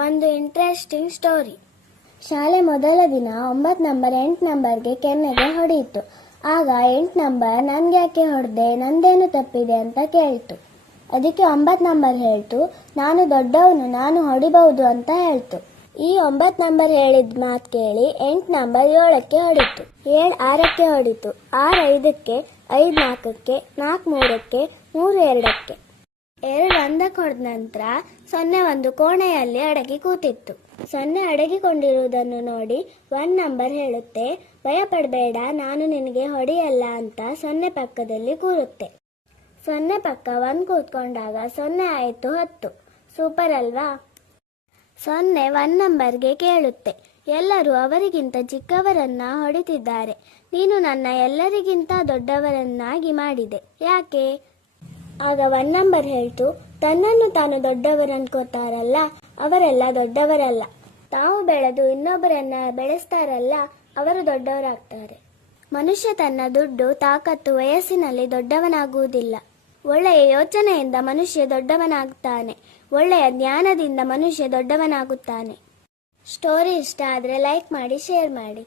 ಒಂದು interesting story. ಶಾಲೆ ಮೊದಲ ದಿನ 9 ನಂಬರ್ 8 ನಂಬರ್ಗೆ ಕೆನ್ನೆಗೆ ಹೊಡೆಯಿತು. ಆಗ 8 ನಂಬರ್ ನನ್ಗೆ ಯಾಕೆ ಹೊಡೆದೆ, ನಂದೇನು ತಪ್ಪಿದೆ ಅಂತ ಕೇಳ್ತು. ಅದಕ್ಕೆ 9 ನಂಬರ್ ಹೇಳ್ತು, ನಾನು ದೊಡ್ಡವನು, ನಾನು ಹೊಡಿಬಹುದು ಅಂತ ಹೇಳ್ತು. ಈ 9 ನಂಬರ್ ಹೇಳಿದ ಮಾತು ಕೇಳಿ 8 ನಂಬರ್ 7ಕ್ಕೆ ಹೊಡಿತು, 7 6ಕ್ಕೆ ಹೊಡಿತು, 6 5ಕ್ಕೆ, 5 4ಕ್ಕೆ, 4 3ಕ್ಕೆ, 3 2ಕ್ಕೆ. 2 1ಕ್ಕೆ ಹೊಡೆದ ನಂತರ 0 ಒಂದು ಕೋಣೆಯಲ್ಲಿ ಅಡಗಿ ಕೂತಿತ್ತು. 0 ಅಡಗಿಕೊಂಡಿರುವುದನ್ನು ನೋಡಿ 1 ನಂಬರ್ ಹೇಳುತ್ತೆ, ಭಯ ಪಡಬೇಡ, ನಾನು ನಿನಗೆ ಹೊಡೆಯಲ್ಲ ಅಂತ 0 ಪಕ್ಕದಲ್ಲಿ ಕೂರುತ್ತೆ. 0 ಪಕ್ಕ 1 ಕೂತ್ಕೊಂಡಾಗ 0 ಆಯಿತು 10. ಸೂಪರ್ ಅಲ್ವಾ? 0 1 ನಂಬರ್ಗೆ ಕೇಳುತ್ತೆ, ಎಲ್ಲರೂ ಅವರಿಗಿಂತ ಚಿಕ್ಕವರನ್ನ ಹೊಡಿತಿದ್ದಾರೆ, ನೀನು ನನ್ನ ಎಲ್ಲರಿಗಿಂತ ದೊಡ್ಡವರನ್ನಾಗಿ ಮಾಡಿದೆ, ಯಾಕೆ? ಆಗ 1 ನಂಬರ್ ಹೇಳ್ತು, ತನ್ನನ್ನು ತಾನು ದೊಡ್ಡವರನ್ಕೋತಾರಲ್ಲ ಅವರೆಲ್ಲ ದೊಡ್ಡವರಲ್ಲ, ತಾವು ಬೆಳೆದು ಇನ್ನೊಬ್ಬರನ್ನ ಬೆಳೆಸ್ತಾರಲ್ಲ ಅವರು ದೊಡ್ಡವರಾಗ್ತಾರೆ. ಮನುಷ್ಯ ತನ್ನ ದುಡ್ಡು, ತಾಕತ್ತು, ವಯಸ್ಸಿನಲ್ಲಿ ದೊಡ್ಡವನಾಗುವುದಿಲ್ಲ. ಒಳ್ಳೆಯ ಯೋಚನೆಯಿಂದ ಮನುಷ್ಯ ದೊಡ್ಡವನಾಗ್ತಾನೆ, ಒಳ್ಳೆಯ ಜ್ಞಾನದಿಂದ ಮನುಷ್ಯ ದೊಡ್ಡವನಾಗುತ್ತಾನೆ. ಸ್ಟೋರಿ ಇಷ್ಟ ಆದರೆ ಲೈಕ್ ಮಾಡಿ, ಶೇರ್ ಮಾಡಿ.